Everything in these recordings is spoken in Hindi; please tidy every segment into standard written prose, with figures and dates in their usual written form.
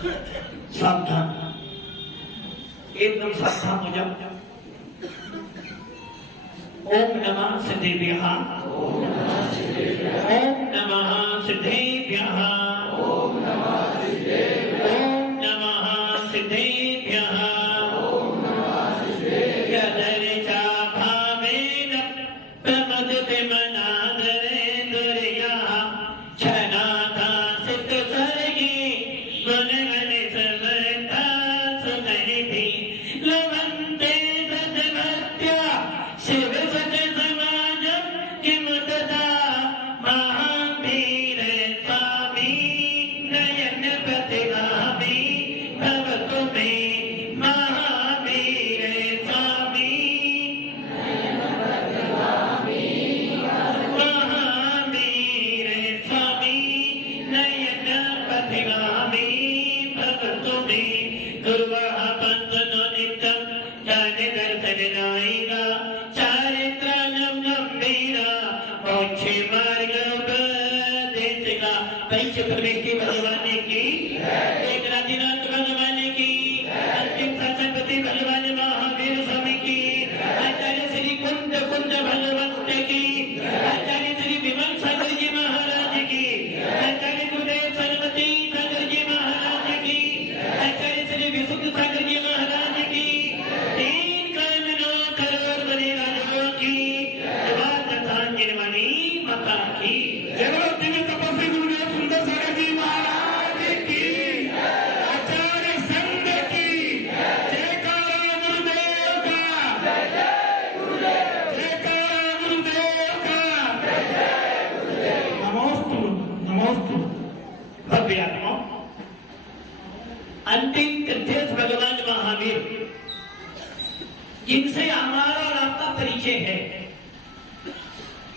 सावधान, एकदम सावधान हो जाओ। ओम नमः सिद्धेभ्यः, ओम नमः सिद्धेभ्यः, ओम नमः सिद्धेभ्यः। यदर्चा भावेन प्रमदते मनादरेन्द्रियः क्षणाता सिद्धसर्गे गुणगणे समर्था सुगणिभिः लभन्ते सद्भक्त्या शिव सत्समाजं किं तदा महावीर स्वामी नयन प्रतिगामी भवतु मे महावीर स्वामी महावीर स्वामी नयन प्रतिगामी भवतु मे गुरुवः बन्धनो नित्यं ज्ञाने दर्शनायिका चारित्राणं गम्भीरा मोक्षे मार्गोपदेशिका। पंच परमेश्वरी भगवान की, एक राधिनाथ भगवान की, अंतिम शासनपति भगवान महावीर स्वामी की, आचार्य श्री कुंज कुंज भगवंत की, आचार्य श्री विमल सागर जी महाराज की, आचार्य गुरुदेव सरस्वती सागर जी महाराज की, आचार्य श्री विशुद्ध सागर जी महाराज की, 3 करोड़ करोड़ बने राजों की, निर्वाणी माता की। तपस्वी गुरुदेव सुंदर सागर जी महाराज की, आचार्य संघ की जयकारा गुरुदेव का, जयकारा गुरुदेव का। नमोस्तु नमोस्तु। भव्य आत्मा अंतिम तीर्थेश भगवान महावीर, जिनसे हमारा और आपका परिचय है।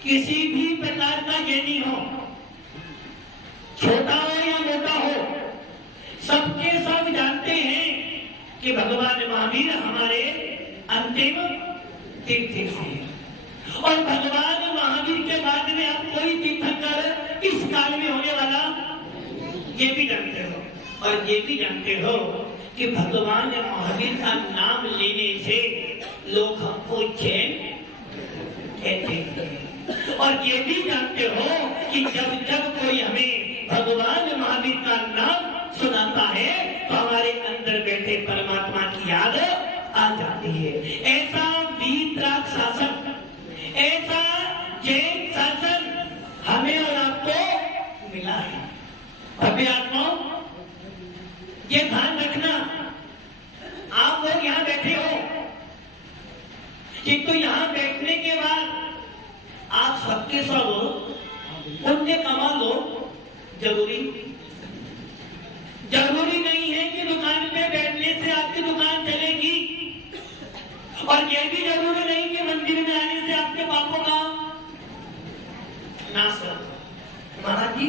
किसी भी प्रकार का ज्ञानी हो, छोटा हो या मोटा हो, सबके सब जानते हैं कि भगवान महावीर हमारे अंतिम तीर्थेश हैं। और भगवान महावीर के बाद में अब कोई तीर्थंकर इस काल में होने वाला, ये भी जानते हो। और ये भी जानते हो कि भगवान महावीर का नाम लेने से लोग हमको जैन कहते हैं। और ये भी जानते हो कि जब जब कोई हमें भगवान महावीर का नाम सुनाता है तो हमारे अंदर बैठे परमात्मा की याद आ जाती है। ऐसा वीतराग शासन, ऐसा जैन शासन हमें और आपको मिला है। भव्य आत्माओं, ये ध्यान रखना, आप लोग यहाँ बैठे हो, किंतु यहाँ बैठने के बाद आप सबके सब पुण्य कमा लो, जरूरी नहीं है कि दुकान पे बैठने से आपकी दुकान चलेगी। और यह भी जरूरी नहीं कि मंदिर में आने से आपके पापों का नाश हो। महाराज जी,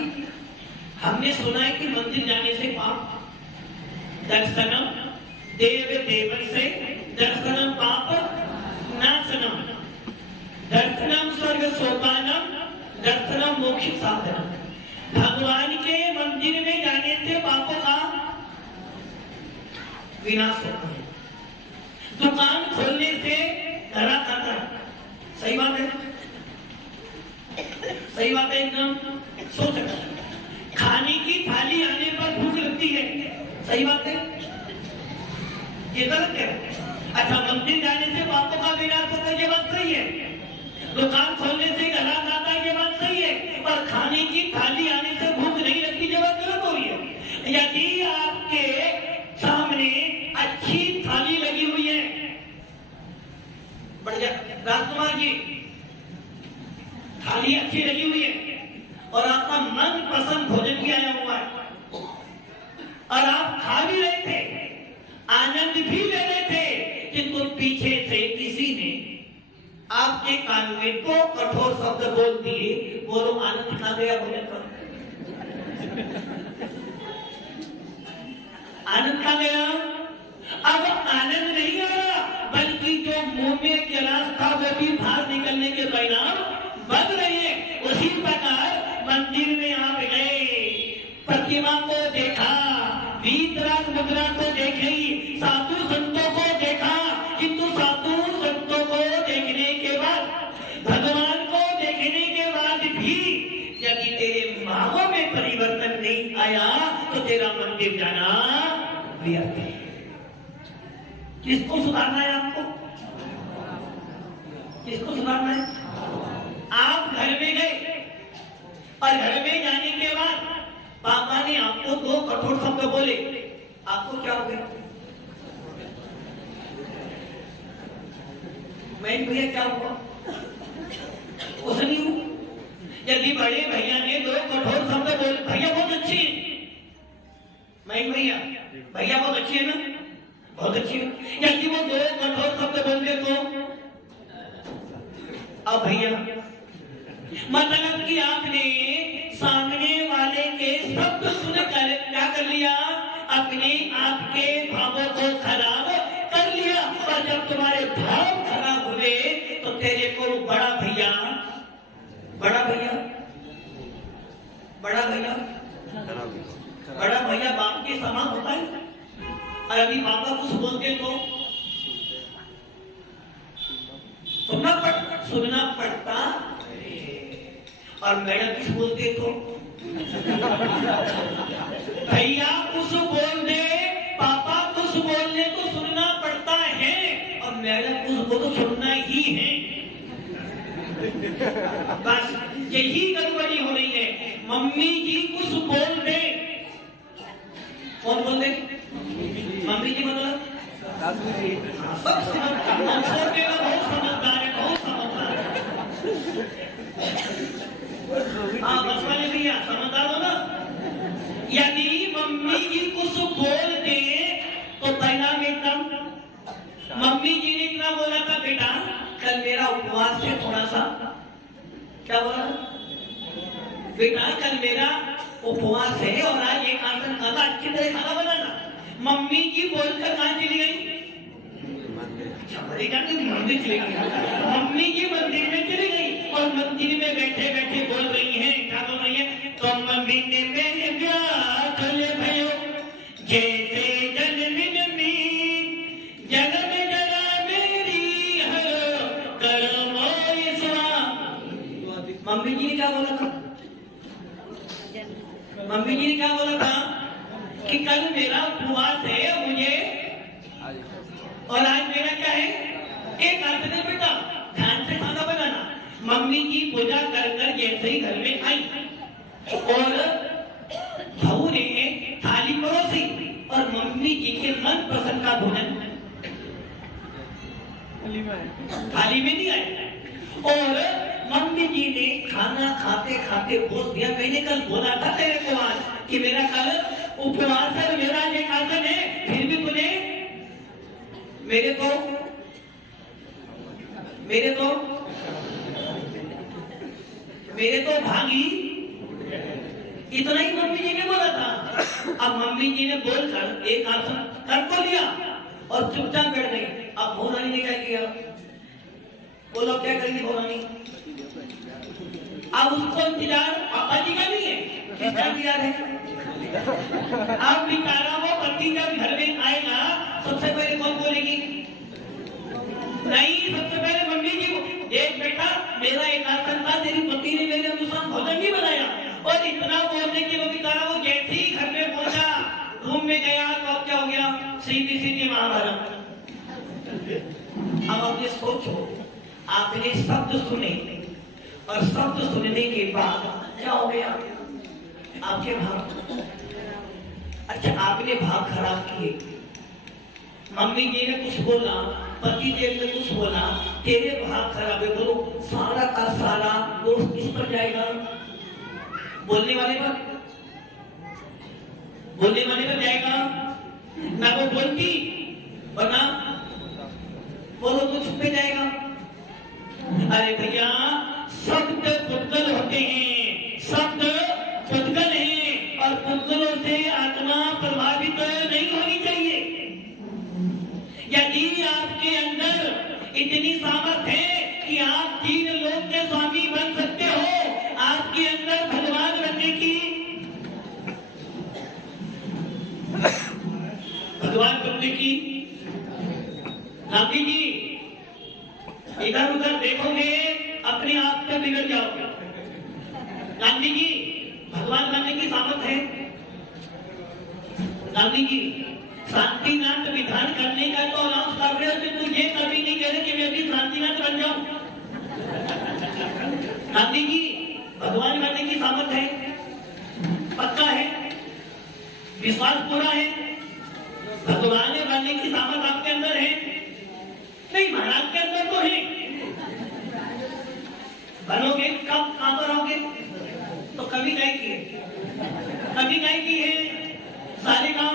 हमने सुना है कि मंदिर जाने से पाप, दर्शनम देव देवस्य दर्शनम पाप नाशनम, दर्शनम स्वर्ग सोपानम, दर्शनम मोक्ष साधनम। भगवान के मंदिर में जाने से पापों का विनाश होता है। दुकान खोलने से घरा खाता है। सही बात है, सही बात है, एकदम सोच रखा। खाने की थाली आने पर भूख लगती है, सही बात है, ये गलत है। अच्छा, मंदिर जाने से पापों का विनाश होता है, ये बात सही है। दुकान खोलने से घरा खाता है, ये बात सही है। और खाने की थाली आने से भूख नहीं लगती, ये बात गलत हो रही है। यदि आपके सामने अच्छी थाली लगी हुई है, बढ़िया राजकुमार जी, थाली अच्छी लगी हुई है और आपका मन पसंद भोजन भी आया हुआ है और आप खा भी रहे थे, आनंद भी ले रहे थे, किंतु पीछे से किसी ने आपके कान में 2 कठोर शब्द बोल दिए, बोलो आनंद खा गया भोजन पर, आनंद खा गया। अब आनंद नहीं आ रहा, बल्कि जो मुंह में गिलास था वो भी बाहर निकलने के परिणाम बन रहे हैं। उसी प्रकार मंदिर में आप गए, प्रतिमा को देखा, वीतराग मुद्रा तो देखे ही, साधु संतों को देखा, किंतु साधु संतों को देखने के बाद, भगवान को देखने के बाद भी यदि तेरे मांगों में परिवर्तन नहीं आया तो तेरा मंदिर जाना व्यर्थ है। किसको सुधारना है आपको? किसको सुधारना है? आप घर में गए और घर में जाने के बाद पापा ने आपको दो कठोर शब्द बोले, आपको क्या हो गया? मैं भैया क्या हुआ? कुछ नहीं हुआ। यदि बड़े भैया ने दो कठोर शब्द बोले, भैया बहुत अच्छे हैं, मैं भैया भैया बहुत अच्छे है ना, बहुत अच्छे है। यदि वो दो कठोर शब्द बोल दे तो अब भैया मतलब कि आपने सामने वाले के शब्द सुनकर क्या कर लिया? अपने आपके भावों को खराब कर लिया। और जब तुम्हारे भाव खराब हुए तो तेरे को बड़ा भैया बड़ा भैया बड़ा भैया बड़ा भैया बाप के समान होता है। और अभी पापा कुछ बोलते तो सुनना पड़ता, और मैडम कुछ बोलते तो भैया कुछ बोल दे, पापा कुछ बोल दे तो सुनना पड़ता है, और मैडम कुछ बोलो तो सुनना ही है। बस यही गड़बड़ी हो रही है। मम्मी जी कुछ बोल दे, कौन बोल दे? मम्मी जी मतलब सब छोटे का बहुत समझदार है, बहुत समझदार है। हाँ बस वाले भैया समझदार हो ना। यदि मम्मी जी कुछ बोल दे तो परिणाम एकदम। मम्मी जी ने इतना बोला था, बेटा कल मेरा उपवास है, थोड़ा सा क्या बोला बेटा, कल मेरा उपवास है और आज एक आसन खाना, अच्छी तरह खाना बनाना। मम्मी जी बोलकर कहाँ चली गई? मंदिर चली गई। मम्मी जी मंदिर में चली गई और मंदिर में बैठे बैठे बोल रही हैं, क्या बोल रही है? तो मम्मी ने मेरे व्याकुल भयो जैसे जन्मिन में जन्म जरा मेरी हर कर्मो ईश्वा। मम्मी जी ने क्या बोला था? मम्मी जी ने क्या बोला था कि कल मेरा उपवास है, मुझे और आज मेरा क्या है? एक अर्थ है बेटा, ध्यान से खाना बनाना। मम्मी जी पूजा कर कर जैसे ही घर में आई और बहू ने थाली परोसी और मम्मी जी के मन पसंद का भोजन थाली में नहीं आया। और मम्मी जी ने खाना खाते खाते बोल दिया, मैंने कल बोला था तेरे को आज कि मेरा कल उपवास है, मेरा एक आसन है, फिर भी तुझे मेरे को भागी। इतना ही मम्मी जी ने बोला था। अब मम्मी जी ने बोलकर एक आसन कर को लिया और चुपचाप बैठ गई। अब भोरानी ने क्या किया? बोलो क्या करेंगे भोरानी? अब उसको इंतजार पापा जी का नहीं है, किसका इंतजार है? अब बेचारा वो पति जब घर में आएगा सबसे पहले कौन बोलेगी? नहीं, सबसे पहले मम्मी जी को, देख बेटा मेरा एक आसन था, तेरी पति ने मेरे अनुसार भोजन नहीं बनाया। और इतना बोलने के वो बेचारा वो जैसे ही घर में पहुंचा, रूम में गया तो अब क्या हो गया? सीधी सीधी महाभारत। अब अपने सोचो, आपने शब्द सुने और शब्द सुनने के बाद क्या हो गया? आपके भाव, अच्छा आपने भाव खराब किए। मम्मी जी ने कुछ बोला, पति देव ने कुछ बोला, तेरे भाव खराब है। बोलो सारा का सारा दोष किस पर जाएगा? बोलने वाले पर, बोलने वाले पर जाएगा ना। वो बोलती और ना बोलो तो छुप पे जाएगा। अरे भैया शब्द पुद्गल होते हैं, शब्द पुद्गल हैं और पुद्गलों से आत्मा प्रभावित नहीं होनी चाहिए। यदि आपके अंदर इतनी सामर्थ है कि आप 3 लोक के स्वामी बन सकते हो, आपके अंदर भगवान बनने की भगवान बुद्ध की गांधी जी इधर उधर देखोगे अपने आप पे बिगड़ जाओगे। गांधी जी भगवान बनने की सामर्थ है। गांधी जी शांतिनाथ विधान करने का तो अनाउंस कर रहे हो कि तू ये कभी नहीं कह रहे कि मैं भी शांतिनाथ बन जाऊं। गांधी जी भगवान बनने की सामर्थ है, पक्का है, विश्वास पूरा है, भगवान बनने की सामर्थ आपके अंदर है? नहीं, महाराज के अंदर तो है। बनोगे कब, कहां पर होगे? तो कभी नहीं किए, कभी नहीं किए सारे काम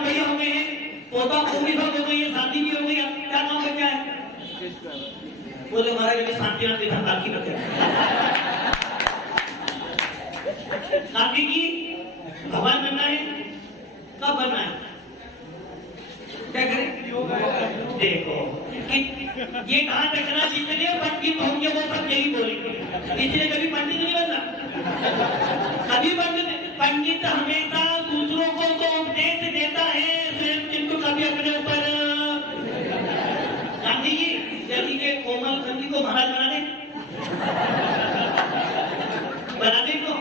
बढ़िया हो गए हैं। पोता पूरी हो गई है, शादी भी हो गई, अब क्या काम बचा है? बोले महाराज ये शांतिनाथ विधान बाकी बचे। गांधी जी भगवान बनना है, कब बनना है? क्या करें? देखो ये कहां रखना, जितने पंडित होंगे वो सब यही बोलेंगे, इसलिए कभी पंडित नहीं बनना। कभी पंडित हमेशा दूसरों को तो उपदेश देता है किंतु कभी अपने ऊपर। गांधी जी जल्दी के कोमल गांधी को महाराज बना दे को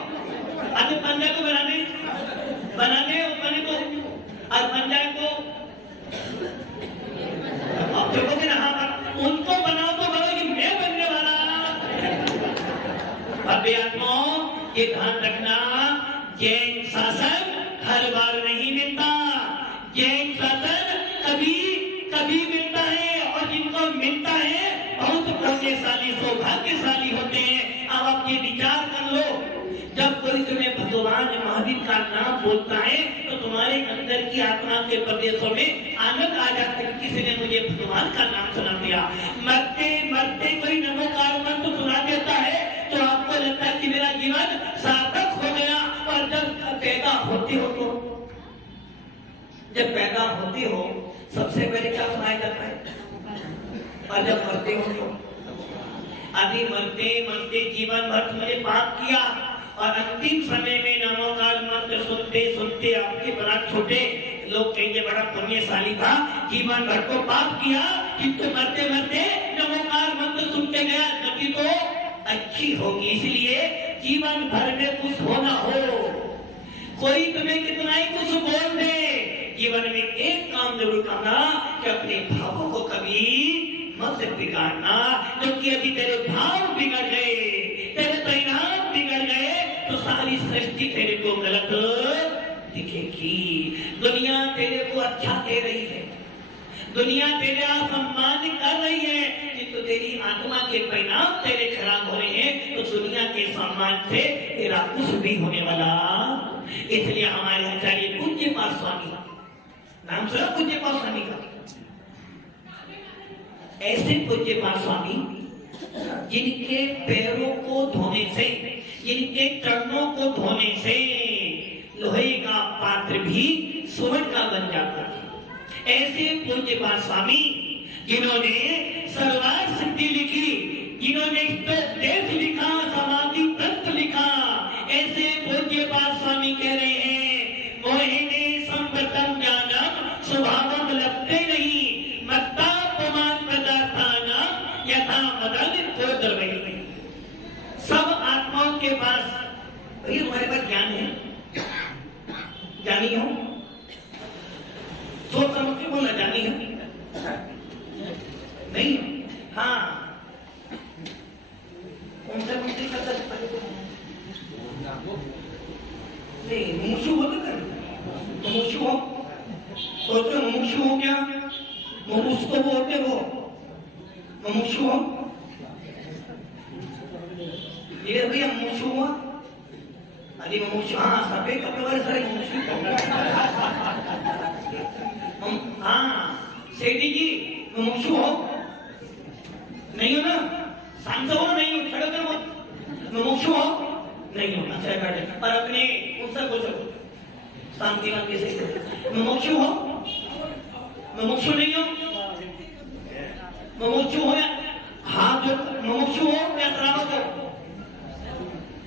आज पंजाब को बना दे अपने को और पंजाब को अब देखोगे ना, उनको बनाओ तो बनाओ कि मैं बनने वाला। भव्य आत्माओं ये ध्यान रखना, जैन शासन हर बार नहीं मिलता। जैन शासन कभी कभी मिलता है, और जिनको मिलता है बहुत पुण्यशाली सौभाग्यशाली होते हैं। अब आप ये विचार कर लो, जब कोई तुम्हें भगवान महावीर का नाम बोलता है तो तुम्हारे अंदर की आत्मा के प्रदेशों में आनंद आ जाता है, किसी ने मुझे भगवान का नाम सुना दिया। मरते मरते कोई नमोकार मंत्र सुना देता है तो आपको लगता है कि मेरा जीवन सार्थक हो गया। और जब पैदा होते हो सबसे पहले क्या सुनाया जाता है? और जब मरते हो तो आदि मरते मरते जीवन भर तुमने पाप किया, और अंतिम समय में नमोकार मंत्र सुनते सुनते आपके बड़ा छोटे लोग कहेंगे बड़ा पुण्यशाली था, जीवन भर को पाप किया किंतु मरते मरते नमोकार मंत्र सुनते गया, गति तो अच्छी होगी। इसलिए जीवन भर में कुछ होना हो, कोई तुम्हें कितना ही कुछ बोल दे, जीवन में एक काम जरूर करना कि अपने भावों को कभी मत बिगाड़ना, क्योंकि यदि तेरे भाव बिगड़ गए, तेरे परिणाम बिगड़ गए तो सारी सृष्टि तेरे को गलत दिखेगी। दुनिया तेरे को अच्छा कह रही है, दुनिया तेरा सम्मान कर रही है, किंतु तेरी आत्मा के परिणाम तेरे खराब हो रहे हैं, तो दुनिया के सम्मान से तेरा कुछ भी होने वाला। इसलिए हमारे आचार्य पूज्य पाद स्वामी, नाम सुना पूज्य पाद स्वामी का? ऐसे पूज्य पाद स्वामी जिनके पैरों को धोने से, जिनके चरणों को धोने से लोहे का पात्र भी स्वर्ण का बन जाता है। ऐसे पूज्य पाद स्वामी जिन्होंने सर्वार सिद्धि लिखी, जिन्होंने देश लिखा, समाधि ग्रंथ लिखा, ऐसे पूज्य पाद स्वामी कह रहे हैं मोहिने संप्रतम ज्ञानम स्वभावम लभते नहीं मत्ता पुमान पदार्थानाम यथा मदन कोदरवै। सब आत्माओं के पास, भाई तुम्हारे पास ज्ञान है, ज्ञानी हो, सोच समझ के बोला जानी है नहीं? हाँ, उनसे मुक्ति कर सकता नहीं, मुमुक्षु हो तो कर, मुमुक्षु हो, सोचो मुमुक्षु हो क्या? मुमुक्षु तो वो होते हो, मुमुक्षु हो ये भैया मुमुक्षु हुआ, अरे मुमुक्षु, हाँ सफेद कपड़े वाले सारे मुमुक्षु। हाँ सेठी जी मुमुक्षु हो नहीं हो ना? सांसद हो नहीं हो, खड़े कर मत, मुमुक्षु हो नहीं हो, अच्छा बैठे, पर अपने उनसे बोल सको शांति का कैसे मुमुक्षु हो, मुमुक्षु नहीं हो, मुमुक्षु हो हाँ, जो मुमुक्षु हो या श्रावक हो,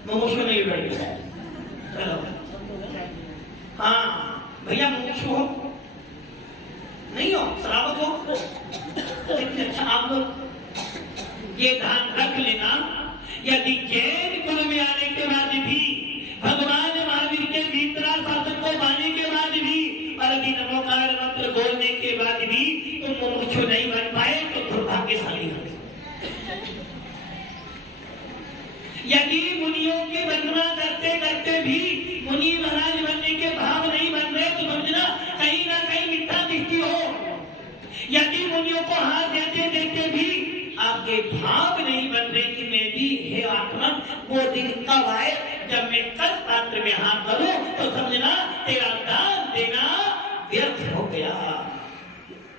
मुमुक्षु नहीं बैठे। चलो हाँ, भैया मुमुक्षु हो नहीं हो, श्रावक हो, अच्छा आप लोग ये ध्यान रख लेना, यदि जैन कुल में आने के बाद भी भगवान महावीर के भीतरा शासन को पाने के बाद भी और यदि नमोकार मंत्र बोलने के बाद भी तुम मुमुक्षु नहीं बन पाए तो दुर्भाग्यशाली हो। यदि मुनियों की वंदना करते करते भी मुनि महाराज बनने के भाव नहीं बन रहे तो समझना कहीं ना कहीं मिथ्या दृष्टि हो। यदि मुनियों को हाथ देते देते भी आपके भाव नहीं बन रहे कि मैं भी हे आत्मा वो दिन कब आए जब मैं कल पात्र में हाथ करूं तो समझना तेरा दान देना व्यर्थ हो गया।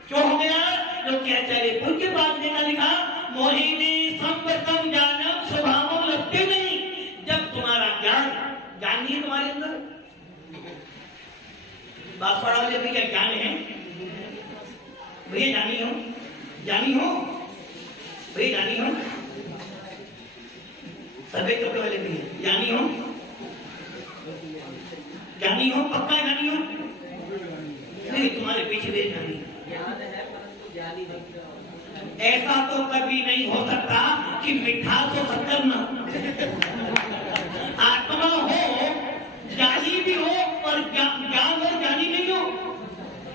क्यों हो गया? लोग क्या चले पुल के बाद देना लिखा मोहिनी संपतम ज्ञानम स्वभाव लगते नहीं। जब तुम्हारा ज्ञान ज्ञान नहीं है तुम्हारे अंदर, बांसवाड़ा वाले भी क्या ज्ञान है भैया? जानी हो, जानी हो भैया, जानी हो सफेद कपड़े वाले भी जानी हो, जानी हो पक्का जानी हो नहीं, तुम्हारे पीछे भी जानी। ऐसा तो कभी नहीं हो सकता कि मिठास हो शक्कर न आत्मा हो, ज्ञानी भी हो और ज्ञान और ज्ञानी नहीं हो।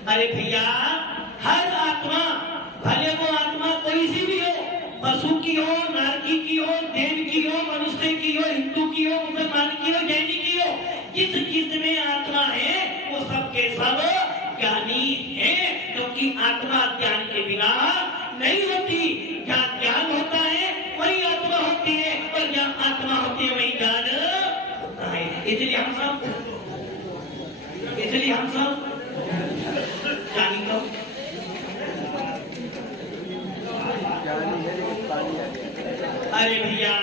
अरे भैया हर आत्मा भले वो आत्मा कोई सी भी हो, पशु की हो, नारकी की हो, देव की हो, मनुष्य की हो, हिंदू की हो, मुसलमान की हो, जैनी की हो, जिस जिसमें आत्मा है वो सबके सब ज्ञानी है, क्योंकि आत्मा ज्ञान के बिना नहीं होती। जहाँ ज्ञान होता है वही आत्मा होती है और जहाँ आत्मा होती है वही ज्ञान होता है। इसलिए हम सब ज्ञानी को अरे भैया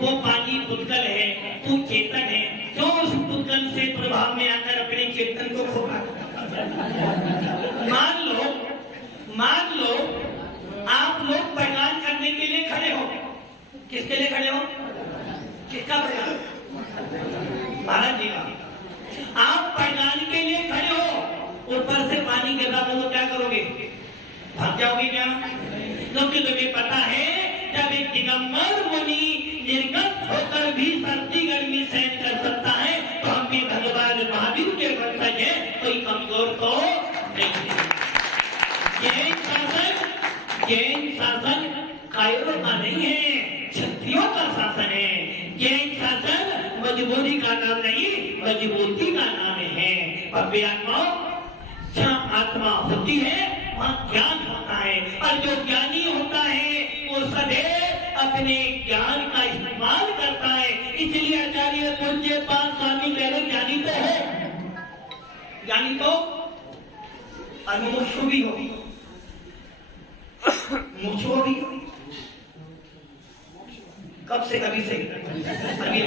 वो पानी पुतल है, तू चेतन है, जो उस पुतल से प्रभाव में आकर अपने चेतन को खोखा। मान लो आप लोग प्रदान करने के लिए खड़े हो। किसके लिए खड़े हो? किसका प्रदान? महाराज जी का। आप प्रदान के लिए खड़े हो, ऊपर से पानी गिर रहा, बोलो क्या करोगे? भाग जाओगे क्या? क्योंकि तुम्हें पता है जब एक दिगंबर मुनि निर्गत होकर भी सर्दी गर्मी सहन कर सकता है तो हम भी भगवान महावीर के वंशज हैं, कोई कमजोर तो नहीं है। जैन शासन कायरों का नहीं है, क्षत्रियों का शासन है। जैन शासन मजबूरी का नाम नहीं, मजबूती का नाम है। भव्य आत्मा जहाँ आत्मा होती है वहाँ ज्ञान होता है, और जो ज्ञानी होता है वो सदैव अपने ज्ञान का इस्तेमाल करता है। इसलिए आचार्य पूज्य पाद स्वामी कह रहे ज्ञानी तो हो, ज्ञानी तो और मुमुक्षु भी हो, मुमुक्षु भी हो। कब से? कभी से अभी।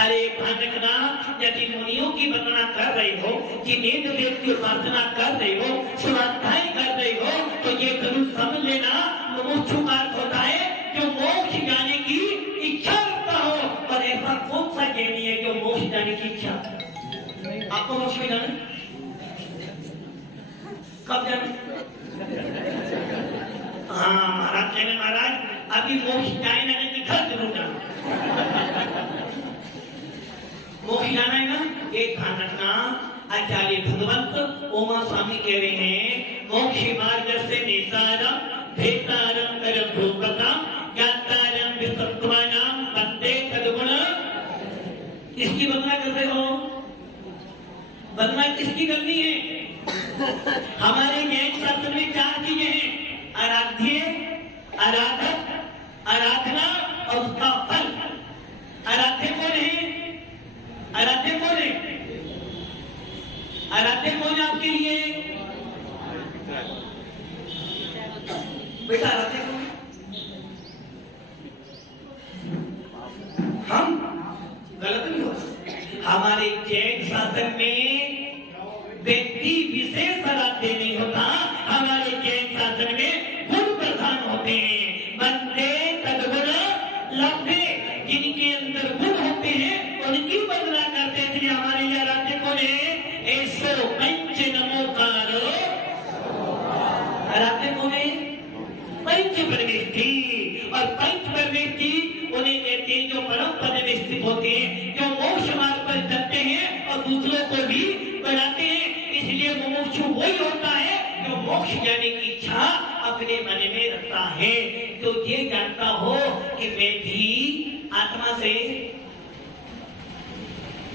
अरे भागना, यदि मुनियों की वंदना कर रहे हो, जिन्हें देव की उपासना कर रहे हो, स्वाध्याय कर रहे हो, तो ये जरूर समझ लेना मुमुक्षु का अर्थ होता है जो मोक्ष जाने की इच्छा रखता हो। और ऐसा कौन सा ज्ञानी है जो मोक्ष जाने की इच्छा? आपको मोक्ष में जाना कब जाना? हाँ महाराज कहने महाराज अभी मोक्ष जाए ना कि घर जरूर जाना। मोक्ष जाना है ना, एक ध्यान रखना। आचार्य भगवंत ओमा स्वामी कह रहे हैं मोक्ष मार्ग से नेतारम भेतारम करम भूपताम ज्ञातारम विसत्वानाम बंदे तद्गुण। इसकी वंदना कर रहे हो, वंदना किसकी करनी है? हमारे जैन शास्त्र में 4 चीजें हैं, आराध्य, आराधक, आराधना और उसका फल। आराध्य कौन है? आराध्य कौन है? आराध्य कौन है आपके लिए? बेटा आराध्य कौन? हम गलत नहीं हो। हमारे जैन शासन में व्यक्ति विशेष आराध्य नहीं होता, हमारे जैन शासन में गुण प्रधान होते हैं। बंदे तद्गुण लभ्य, जिनके अंदर गुण होते हैं उनकी वंदना करते हैं। हमारे यहाँ राज्य को 135 परमेष्टि, और पंच परमेष्टि उन्हें कहते हैं जो परम पद में स्थित होते हैं, जो मोक्ष मार्ग पर चलते हैं और दूसरों को भी बनाते हैं। इसलिए मुमुक्षु वही होता है जो मोक्ष जाने की इच्छा अपने मन में रखता है, तो ये जानता हो कि मैं भी आत्मा से,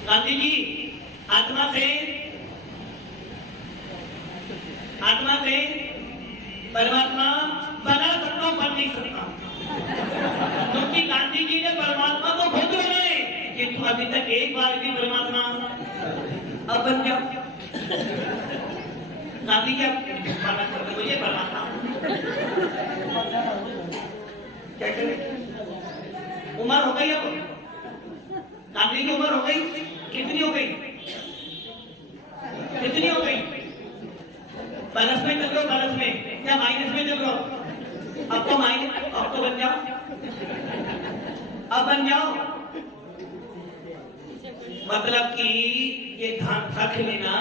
गांधी जी, आत्मा से परमात्मा बना सकता हूं, बन नहीं सकता, क्योंकि गांधी जी ने परमात्मा को खुद बनाए, किंतु अभी तक एक बार भी परमात्मा अब बन जाओ। गांधी जी अब मुझे परमात्मा क्या करें, उम्र हो गई, अब गांधी की उम्र हो गई, कितनी हो गई, कितनी हो गई, प्लस में चल रहे हो, प्लस में या माइनस में चल रहे हो, अब तो माइनस, अब तो बन जाओ, अब बन जाओ। मतलब कि ये ध्यान रख लेना,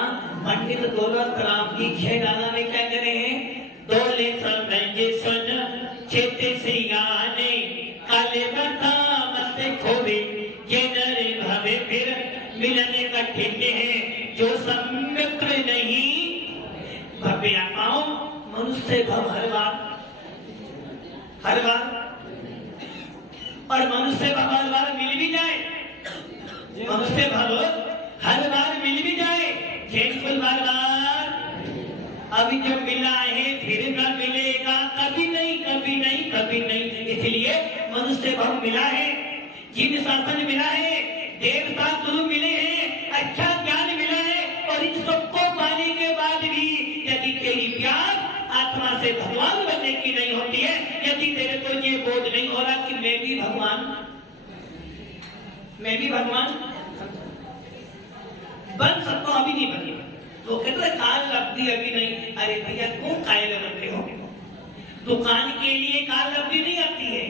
पंडित दौलत राम की खेडाना में क्या करे हैं, डोले समझे सुन चेते से याने काले बता मत खोवे, ये नरे भवे फिर मिलने का ठेले हैं, जो सम्मित्र नहीं भव्य आत्माओं मनुष्य भव हर बार, और मनुष्य भव हर बार मिल भी जाए, मनुष्य भव हर बार मिल भी जाए, जैन बार अभी जब मिला है फिर न मिलेगा, कभी नहीं, कभी नहीं, कभी नहीं। इसलिए मनुष्य भव मिला है, जिन शासन मिला है, देवता गुरु मिले हैं, अच्छा ज्ञान मिला है, और इन सबको पाने के बाद भी यदि तेरी प्यास आत्मा से भगवान बनने की नहीं होती है, यदि तेरे को ये बोध नहीं हो रहा कि मैं भी भगवान बन सकता हूं, अभी नहीं बनी, तो कहते हैं काल लब्धि अभी नहीं। अरे भैया क्यों कायल बनते हो, दुकान के लिए काल लब्धि नहीं आती है,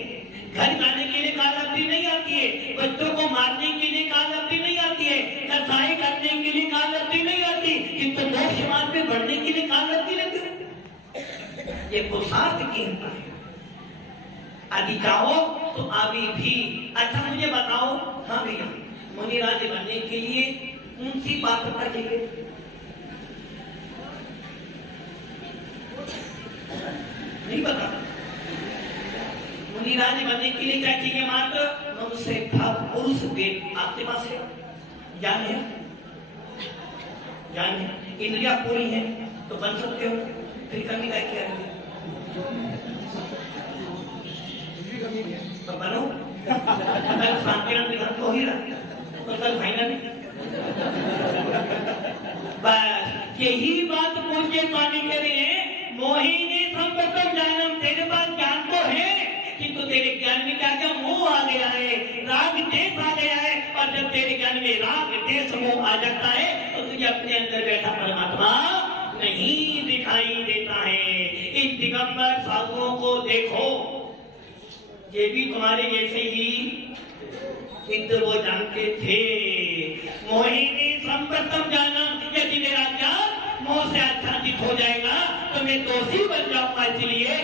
घर जाने के लिए काल लब्धि नहीं आती है, बच्चों को मारने के लिए काल लब्धि नहीं आती है, कसाई करने के लिए काल लब्धि नहीं आती, किंतु मोक्ष मार्ग में बढ़ने के लिए काल लब्धि लगती है। ये पुरुषार्थ की है, यदि चाहो तो अभी भी। अच्छा मुझे बताओ, हाँ भैया, मुनिराज बनने के लिए कौन सी पात्रता चाहिए, नहीं पता। मुनिराज बनने के लिए क्या चाहिए, मात्र मनुष्य भाव पुरुष वेद आपके पास है, ज्ञान है, इंद्रिया पूरी है तो बन सकते हो, फिर कमी का क्या है, तो बनो। कल शांतिनाथ निधन तो ही रहा, तो कल फाइनल बस यही बात पूछे स्वामी कह रहे हैं, मोहिनी संपर्क जानम, तेरे पास ज्ञान तो है, किंतु तेरे ज्ञान में क्या क्या मोह आ गया है, राग देश आ गया है, और जब तेरे ज्ञान में राग देश मोह आ जाता है तो तुझे अपने अंदर बैठा परमात्मा नहीं दिखाई देता है। इन दिगंबर साधुओं को देखो, ये भी तुम्हारे जैसे ही किंतु वो जानते थे, मोहिनी संपर्कम जानम, यदि मेरा ज्ञान मोह से आच्छादित हो जाएगा तो मैं दोषी बन जाऊंगा, इसलिए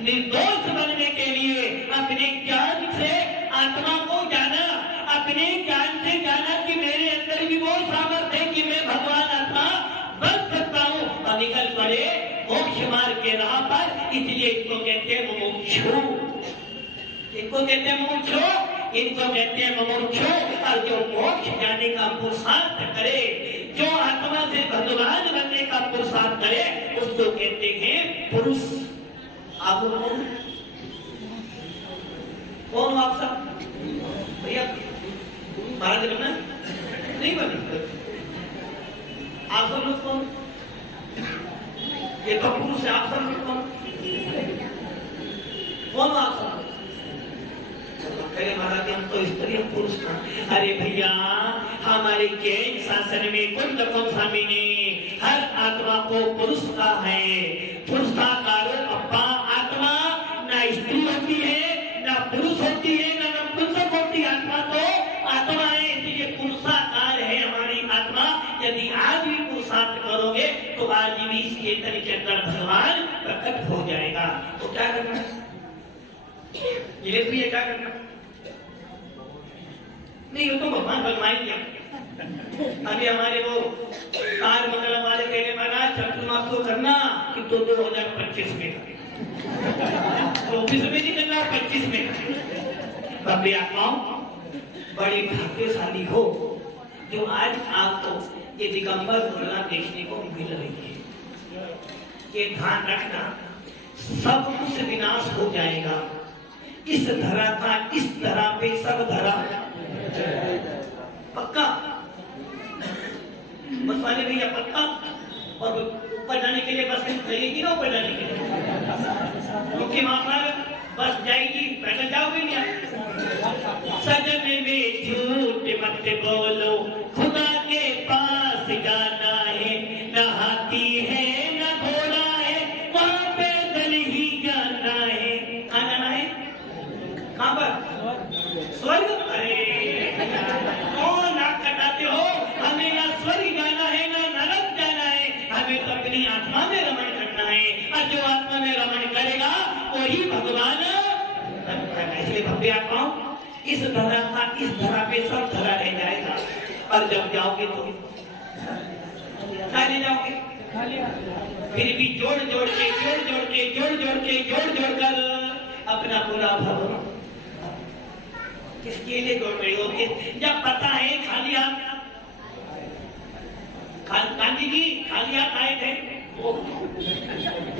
निर्दोष बनने के लिए अपने ज्ञान से आत्मा को जाना, अपने ज्ञान से जाना कि मेरे अंदर भी वो सामर्थ्य है कि मैं भगवान आत्मा बन सकता हूँ, और निकल पड़े मोक्ष मार्ग के राह पर। इसलिए इनको कहते हैं मुमुक्षु, इनको कहते हैं मुमुक्षु, इनको कहते हैं मुमुक्षु। और जो मोक्ष जाने का पुरुषार्थ करे, जो आत्मा से भगवान बनने का पुरुषार्थ करे, उसको कहते हैं पुरुष। आप कौन हो आप सब भैया, महाराज बनना नहीं बने, आप सब लोग कौन, ये तो पुरुष है, आप सब लोग कौन हो आप सब? महाराज हम तो स्त्री पुरुष था। अरे भैया, हमारे जैन शासन में कुंड स्वामी ने हर आत्मा को पुरुष कहा है। पुरुष का कारण अप्पा, आत्मा ना स्त्री होती है, ना पुरुष होती है, ना नपुंसक होती है, आत्मा तो आत्मा है, इसलिए पुरुषाकार है हमारी आत्मा। यदि आज भी पुरुषार्थ करोगे तो आज भी इस चेतन के अंदर भगवान प्रकट हो जाएगा। तो क्या करना है? जलेबी है क्या करना? नहीं, वो तो भगवान फरमाएंगे। अभी हमारे वो कार मंगल वाले कहने लगा चतुर्मास को करना कि तो 2025 में, तो 20 में नहीं करना, 25 में। बाबे आत्माओं, बड़ी भाग्यशाली हो जो आज आपको ये दिगंबर दुनिया देखने को मिल रही है। ये ध्यान रखना, सब कुछ विनाश हो जाएगा। इस धरा का इस धरा पे सब धरा पक्का, बस वाले भैया पक्का। और ऊपर जाने के लिए बस लगेगी ना, ऊपर जाने के लिए क्योंकि वहां पर बस जाएगी, पैदल जाओगे नहीं। सजन में झूठ मत बोलो, खुदा के पास जाना है, न हाथी है न घोड़ा है, वहां पैदल ही जाना है। कहाँ जाना है? कहाँ पर? स्वर्ग। अरे कौन नाक कटाते हो? हमें ना स्वर्ग जाना है ना नरक जाना है, हमें तो अपनी आत्मा में रमण करना है। और जो आत्मा में रमण करेगा वही भगवान। इसलिए भव्य आत्माओं, इस धरा का इस धरा पे सब धरा रह जाएगा। और जब जाओगे तो ले जाओगे, फिर भी जोड़ जोड़ कर अपना पूरा भवन किसके लिए जोड़ रहे हो? जब पता है खाली हाथ, गांधी जी खाली हाथ आए थे,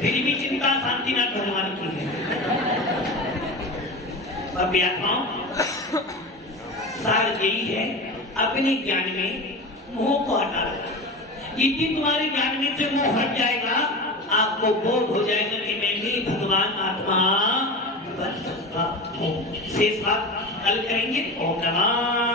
फिर भी चिंता शांतिनाथ भगवान की है। सार यही है, अपने ज्ञान में मोह को हटा दो। यदि तुम्हारे ज्ञान में से मोह हट जाएगा, आपको बोध हो जाएगा कि मैं भी भगवान आत्मा बन सकता हूँ। शेष बात कल करेंगे। ओम नमः